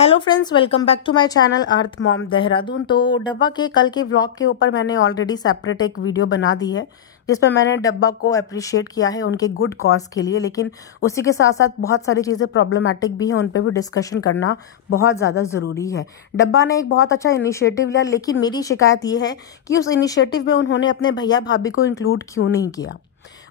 Hello friends, welcome back to my channel earth mom Dehradun. तो डब्बा के कल के व्लॉग के ऊपर मैंने ऑलरेडी सेपरेट एक वीडियो बना दी है जिसमें मैंने डब्बा को अप्रिशिएट किया है उनके गुड कॉज के लिए, लेकिन उसी के साथ साथ बहुत सारी चीज़ें प्रॉब्लमेटिक भी हैं, उन पर भी डिस्कशन करना बहुत ज़्यादा ज़रूरी है। डब्बा ने एक बहुत अच्छा इनिशिएटिव लिया, लेकिन मेरी शिकायत ये है कि उस इनिशिएटिव में उन्होंने अपने भैया भाभी को इंक्लूड क्यों नहीं किया।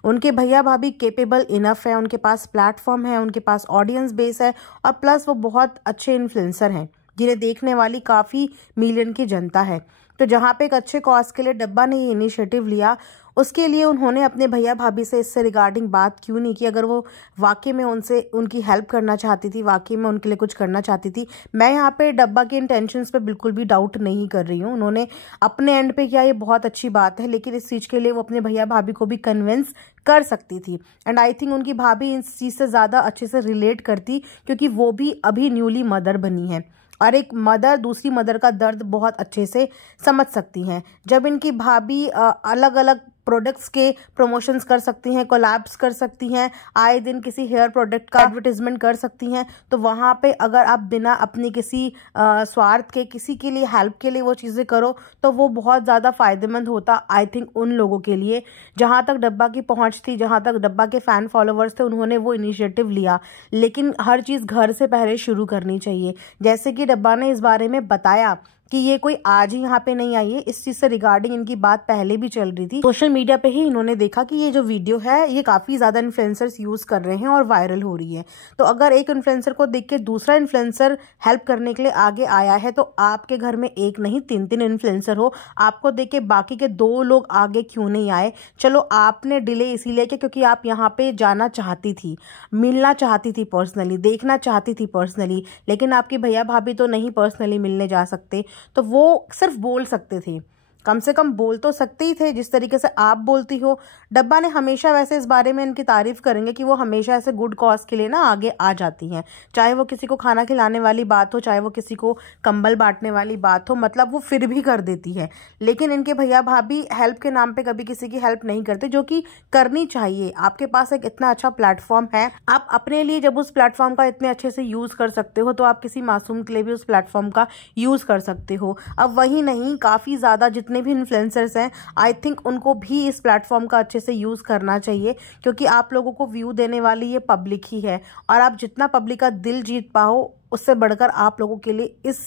उनके भैया भाभी केपेबल इनफ है, उनके पास प्लेटफॉर्म है, उनके पास ऑडियंस बेस है और प्लस वो बहुत अच्छे इन्फ्लुएंसर हैं जिन्हें देखने वाली काफ़ी मिलियन की जनता है। तो जहाँ पे एक अच्छे कॉज के लिए डब्बा ने ये इनिशिएटिव लिया, उसके लिए उन्होंने अपने भैया भाभी से इससे रिगार्डिंग बात क्यों नहीं की। अगर वो वाकई में उनसे उनकी हेल्प करना चाहती थी, वाकई में उनके लिए कुछ करना चाहती थी, मैं यहाँ पे डब्बा के इंटेंशंस पे बिल्कुल भी डाउट नहीं कर रही हूँ। उन्होंने अपने एंड पे किया, ये बहुत अच्छी बात है, लेकिन इस चीज़ के लिए वो अपने भैया भाभी को भी कन्विंस कर सकती थी। एंड आई थिंक उनकी भाभी इस चीज़ से ज़्यादा अच्छे से रिलेट करती, क्योंकि वो भी अभी न्यूली मदर बनी है और एक मदर दूसरी मदर का दर्द बहुत अच्छे से समझ सकती हैं। जब इनकी भाभी अलग अलग प्रोडक्ट्स के प्रमोशंस कर सकती हैं, कोलैब्स कर सकती हैं, आए दिन किसी हेयर प्रोडक्ट का एडवर्टाइजमेंट कर सकती हैं, तो वहाँ पे अगर आप बिना अपनी किसी स्वार्थ के किसी के लिए हेल्प के लिए वो चीज़ें करो तो वो बहुत ज़्यादा फायदेमंद होता आई थिंक उन लोगों के लिए। जहाँ तक डब्बा की पहुँच थी, जहाँ तक डब्बा के फ़ैन फॉलोवर्स थे, उन्होंने वो इनिशिएटिव लिया, लेकिन हर चीज़ घर से पहले शुरू करनी चाहिए। जैसे कि डब्बा ने इस बारे में बताया कि ये कोई आज ही यहाँ पे नहीं आई है, इस चीज़ से रिगार्डिंग इनकी बात पहले भी चल रही थी। सोशल मीडिया पे ही इन्होंने देखा कि ये जो वीडियो है ये काफ़ी ज़्यादा इन्फ्लुएंसर्स यूज़ कर रहे हैं और वायरल हो रही है। तो अगर एक इन्फ्लुएंसर को देख के दूसरा इन्फ्लुएंसर हेल्प करने के लिए आगे आया है, तो आपके घर में एक नहीं तीन तीन इन्फ्लुएंसर हो, आपको देख के बाकी के 2 लोग आगे क्यों नहीं आए। चलो आपने डिले इसीलिए किया क्योंकि आप यहाँ पे जाना चाहती थी, मिलना चाहती थी पर्सनली, देखना चाहती थी पर्सनली, लेकिन आपकी भैया भाभी तो नहीं पर्सनली मिलने जा सकते, तो वो सिर्फ बोल सकते थे। कम से कम बोल तो सकते ही थे जिस तरीके से आप बोलती हो। डब्बा ने हमेशा वैसे इस बारे में इनकी तारीफ करेंगे कि वो हमेशा ऐसे गुड कॉज के लिए ना आगे आ जाती हैं, चाहे वो किसी को खाना खिलाने वाली बात हो, चाहे वो किसी को कंबल बांटने वाली बात हो, मतलब वो फिर भी कर देती है। लेकिन इनके भैया भाभी हेल्प के नाम पे कभी किसी की हेल्प नहीं करते, जो कि करनी चाहिए। आपके पास एक इतना अच्छा प्लेटफॉर्म है, आप अपने लिए जब उस प्लेटफॉर्म का इतने अच्छे से यूज कर सकते हो, तो आप किसी मासूम के लिए भी उस प्लेटफॉर्म का यूज कर सकते हो। अब वही नहीं, काफी ज्यादा जितने भी इन्फ्लुएंसर्स हैं, आई थिंक उनको भी इस प्लेटफॉर्म का अच्छे से यूज करना चाहिए, क्योंकि आप लोगों को व्यू देने वाली ये पब्लिक ही है और आप जितना पब्लिक का दिल जीत पाओ, उससे बढ़कर आप लोगों के लिए इस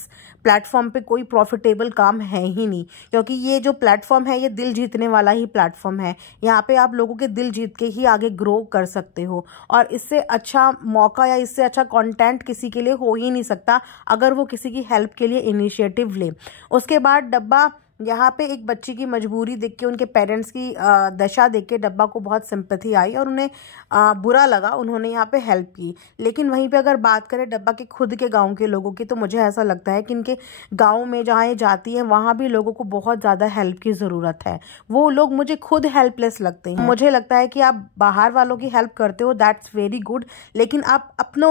प्लेटफॉर्म पे कोई प्रॉफिटेबल काम है ही नहीं। क्योंकि ये जो प्लेटफॉर्म है ये दिल जीतने वाला ही प्लेटफॉर्म है। यहाँ पे आप लोगों के दिल जीत के ही आगे ग्रो कर सकते हो और इससे अच्छा मौका या इससे अच्छा कंटेंट किसी के लिए हो ही नहीं सकता अगर वो किसी की हेल्प के लिए इनिशिएटिव ले। उसके बाद डब्बा यहाँ पे एक बच्ची की मजबूरी देख के, उनके पेरेंट्स की दशा देख के डब्बा को बहुत सिंपैथी आई और उन्हें बुरा लगा, उन्होंने यहाँ पे हेल्प की। लेकिन वहीं पे अगर बात करें डब्बा के खुद के गांव के लोगों की, तो मुझे ऐसा लगता है कि इनके गांव में जहाँ ये जाती है वहाँ भी लोगों को बहुत ज़्यादा हेल्प की ज़रूरत है। वो लोग मुझे खुद हेल्पलेस लगते हैं। मुझे लगता है कि आप बाहर वालों की हेल्प करते हो, दैट्स वेरी गुड, लेकिन आप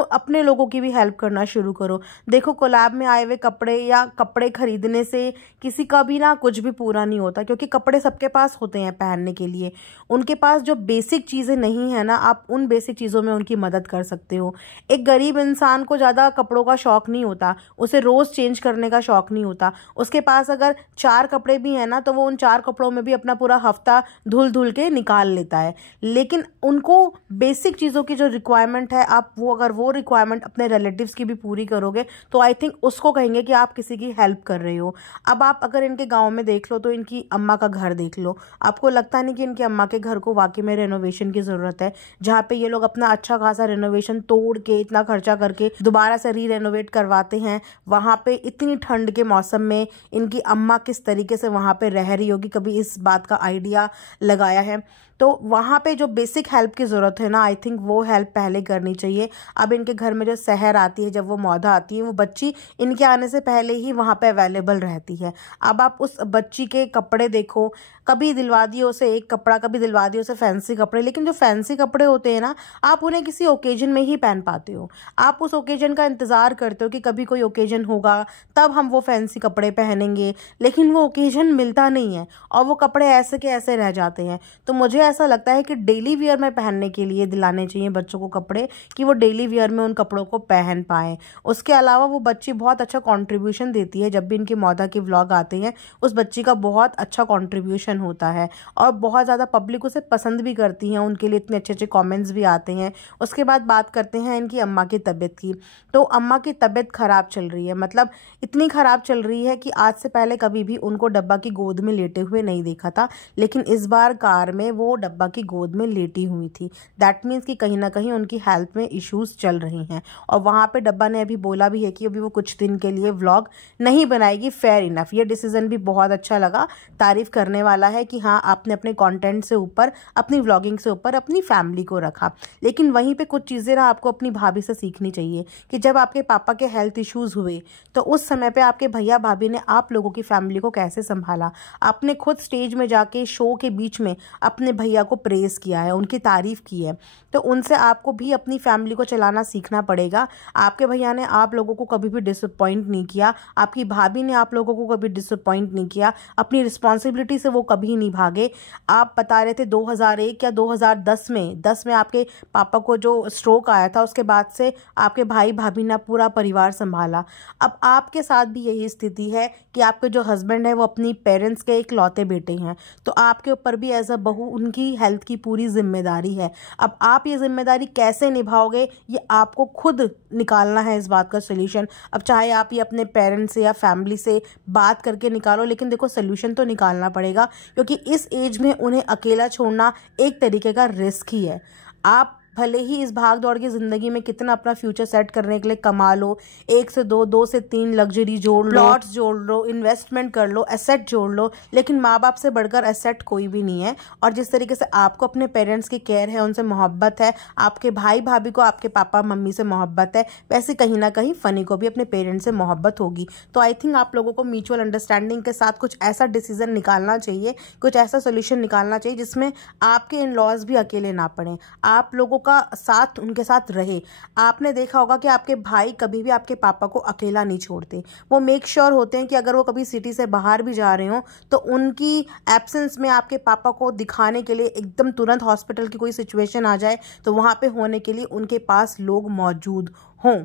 अपने लोगों की भी हेल्प करना शुरू करो। देखो, कोलैब में आए हुए कपड़े या कपड़े खरीदने से किसी का भी ना कुछ भी पूरा नहीं होता, क्योंकि कपड़े सबके पास होते हैं पहनने के लिए। उनके पास जो बेसिक चीज़ें नहीं है ना, आप उन बेसिक चीज़ों में उनकी मदद कर सकते हो। एक गरीब इंसान को ज़्यादा कपड़ों का शौक नहीं होता, उसे रोज़ चेंज करने का शौक नहीं होता। उसके पास अगर 4 कपड़े भी हैं ना, तो वो उन 4 कपड़ों में भी अपना पूरा हफ्ता धुल धुल के निकाल लेता है। लेकिन उनको बेसिक चीज़ों की जो रिक्वायरमेंट है, आप वो अगर वो रिक्वायरमेंट अपने रिलेटिव्स की भी पूरी करोगे, तो आई थिंक उसको कहेंगे कि आप किसी की हेल्प कर रहे हो। अब आप अगर इनके गाँव में देख लो, तो इनकी अम्मा का घर देख लो, आपको लगता नहीं कि इनकी अम्मा के घर को वाकई में रेनोवेशन की जरूरत है? जहाँ पे ये लोग अपना अच्छा खासा रेनोवेशन तोड़ के, इतना खर्चा करके दोबारा से रेनोवेट करवाते हैं, वहाँ पे इतनी ठंड के मौसम में इनकी अम्मा किस तरीके से वहाँ पे रह रही होगी, कभी इस बात का आइडिया लगाया है? तो वहाँ पे जो बेसिक हेल्प की ज़रूरत है ना, आई थिंक वो हेल्प पहले करनी चाहिए। अब इनके घर में जो सहर आती है, जब वो मौधा आती है, वो बच्ची इनके आने से पहले ही वहाँ पे अवेलेबल रहती है। अब आप उस बच्ची के कपड़े देखो, कभी दिलवा दिए उसे एक कपड़ा, कभी दिलवा दिए उसे फैंसी कपड़े, लेकिन जो फैंसी कपड़े होते हैं ना, आप उन्हें किसी ओकेजन में ही पहन पाते हो। आप उस ओकेजन का इंतज़ार करते हो कि कभी कोई ओकेजन होगा तब हम वो फैंसी कपड़े पहनेंगे, लेकिन वो ओकेजन मिलता नहीं है और वो कपड़े ऐसे के ऐसे रह जाते हैं। तो मुझे ऐसा लगता है कि डेली वियर में पहनने के लिए दिलाने चाहिए बच्चों को कपड़े, कि वो डेली वियर में उन कपड़ों को पहन पाएँ। उसके अलावा वो बच्ची बहुत अच्छा कंट्रीब्यूशन देती है, जब भी इनके मौदा के व्लॉग आते हैं उस बच्ची का बहुत अच्छा कंट्रीब्यूशन होता है और बहुत ज़्यादा पब्लिक उसे पसंद भी करती है, उनके लिए इतने अच्छे अच्छे कमेंट्स भी आते हैं। उसके बाद बात करते हैं इनकी अम्मा की तबीयत की। तो अम्मा की तबीयत ख़राब चल रही है, मतलब इतनी ख़राब चल रही है कि आज से पहले कभी भी उनको डब्बा की गोद में लेटे हुए नहीं देखा था, लेकिन इस बार कार में वो डब्बा की गोद में लेटी हुई थी। दैट मीन्स कि कहीं ना कहीं उनकी हेल्थ में इश्यूज़ चल रही हैं और वहाँ पे डब्बा ने अभी बोला भी है कि अभी वो कुछ दिन के लिए व्लॉग नहीं बनाएगी। फेयर इनफ, ये डिसीजन भी बहुत अच्छा लगा, तारीफ करने वाला है कि हाँ आपने अपने कंटेंट से ऊपर, अपनी व्लॉगिंग से ऊपर अपनी फैमिली को रखा। लेकिन वहीं पे कुछ चीज़ें ना आपको अपनी भाभी से सीखनी चाहिए कि जब आपके पापा के हेल्थ इश्यूज़ हुए तो उस समय पे आपके भैया भाभी ने आप लोगों की फैमिली को कैसे संभाला। आपने खुद स्टेज में जाके शो के बीच में अपने भैया को प्रेज़ किया है, उनकी तारीफ़ की है। तो उनसे आपको भी अपनी फैमिली को चलाना सीखना पड़ेगा। आपके भैया ने आप लोगों को कभी भी डिसअपॉइंट नहीं किया, आपकी भाभी ने आप लोगों को कभी डिसअपॉइंट नहीं किया, अपनी रिस्पॉन्सिबिलिटी से वो कभी नहीं भागे। आप बता रहे थे 2001 या 2010 में आपके पापा को जो स्ट्रोक आया था, उसके बाद से आपके भाई भाभी ने पूरा परिवार संभाला। अब आपके साथ भी यही स्थिति है कि आपके जो हस्बैंड है वो अपनी पेरेंट्स के इकलौते बेटे हैं, तो आपके ऊपर भी एज अ बहू उनकी हेल्थ की पूरी जिम्मेदारी है। अब आप ये जिम्मेदारी कैसे निभाओगे ये आपको खुद निकालना है इस बात का सोल्यूशन। अब चाहे आप ये अपने पेरेंट्स से या फैमिली से बात करके निकालो, लेकिन देखो सोल्यूशन तो निकालना पड़ेगा, क्योंकि इस एज में उन्हें अकेला छोड़ना एक तरीके का रिस्क ही है। आप भले ही इस भाग दौड़ की ज़िंदगी में कितना अपना फ्यूचर सेट करने के लिए कमा लो, 1 से 2, 2 से 3 लग्जरी जोड़ लो, प्लॉट्स जोड़ लो, इन्वेस्टमेंट कर लो, एसेट जोड़ लो, लेकिन माँ बाप से बढ़कर एसेट कोई भी नहीं है। और जिस तरीके से आपको अपने पेरेंट्स की केयर है, उनसे मोहब्बत है, आपके भाई भाभी को आपके पापा मम्मी से मोहब्बत है, वैसे कहीं ना कहीं फ़नी को भी अपने पेरेंट्स से मोहब्बत होगी। तो आई थिंक आप लोगों को म्यूचुअल अंडरस्टैंडिंग के साथ कुछ ऐसा डिसीजन निकालना चाहिए, कुछ ऐसा सोल्यूशन निकालना चाहिए जिसमें आपके इन लॉज भी अकेले ना पड़ें, आप लोगों का साथ उनके साथ रहे। आपने देखा होगा कि आपके भाई कभी भी आपके पापा को अकेला नहीं छोड़ते, वो मेक श्योर होते हैं कि अगर वो कभी सिटी से बाहर भी जा रहे हो तो उनकी एब्सेंस में आपके पापा को दिखाने के लिए एकदम तुरंत हॉस्पिटल की कोई सिचुएशन आ जाए तो वहाँ पे होने के लिए उनके पास लोग मौजूद हों।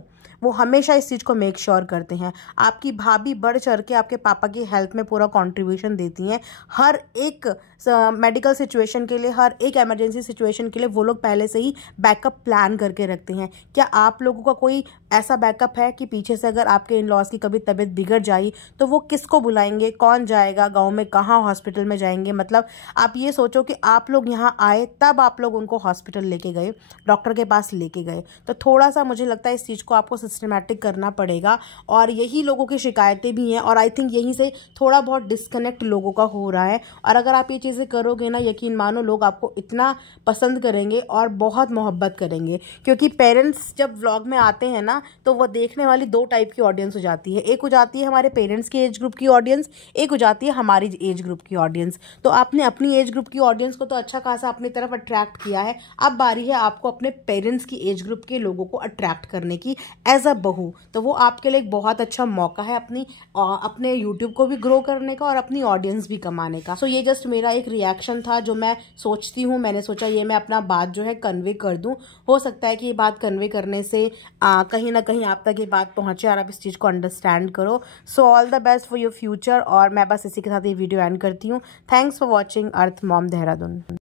वो हमेशा इस चीज़ को मेक श्योर करते हैं। आपकी भाभी बढ़ चढ़ के आपके पापा की हेल्थ में पूरा कंट्रीब्यूशन देती हैं। हर एक मेडिकल सिचुएशन के लिए, हर एक इमरजेंसी सिचुएशन के लिए वो लोग पहले से ही बैकअप प्लान करके रखते हैं। क्या आप लोगों का कोई ऐसा बैकअप है कि पीछे से अगर आपके इन लॉज की कभी तबीयत बिगड़ जाए तो वो किसको बुलाएंगे, कौन जाएगा, गाँव में कहाँ हॉस्पिटल में जाएंगे। मतलब आप ये सोचो कि आप लोग यहाँ आए तब आप लोग उनको हॉस्पिटल लेके गए, डॉक्टर के पास लेके गए। तो थोड़ा सा मुझे लगता है इस चीज़ को आपको सिस्टमैटिक करना पड़ेगा और यही लोगों की शिकायतें भी हैं और आई थिंक यहीं से थोड़ा बहुत डिस्कनेक्ट लोगों का हो रहा है। और अगर आप ये चीज़ें करोगे ना, यकीन मानो लोग आपको इतना पसंद करेंगे और बहुत मोहब्बत करेंगे, क्योंकि पेरेंट्स जब व्लॉग में आते हैं ना तो वो देखने वाली 2 टाइप की ऑडियंस हो जाती है। एक हो जाती है हमारे पेरेंट्स की एज ग्रुप की ऑडियंस, एक हो जाती है हमारी एज ग्रुप की ऑडियंस। तो आपने अपनी एज ग्रुप की ऑडियंस को तो अच्छा खासा अपनी तरफ अट्रैक्ट किया है, अब बारी है आपको अपने पेरेंट्स की एज ग्रुप के लोगों को अट्रैक्ट करने की एज अ बहू। तो वो आपके लिए एक बहुत अच्छा मौका है अपने यूट्यूब को भी ग्रो करने का और अपनी ऑडियंस भी कमाने का। सो ये जस्ट मेरा एक रिएक्शन था जो मैं सोचती हूँ, मैंने सोचा ये मैं अपना बात जो है कन्वे कर दूँ। हो सकता है कि ये बात कन्वे करने से कहीं ना कहीं आप तक ये बात पहुँचे और आप इस चीज़ को अंडरस्टैंड करो। So all the best for your future. और मैं बस इसी के साथ ये वीडियो एंड करती हूँ। Thanks for watching earth mom Dehradun.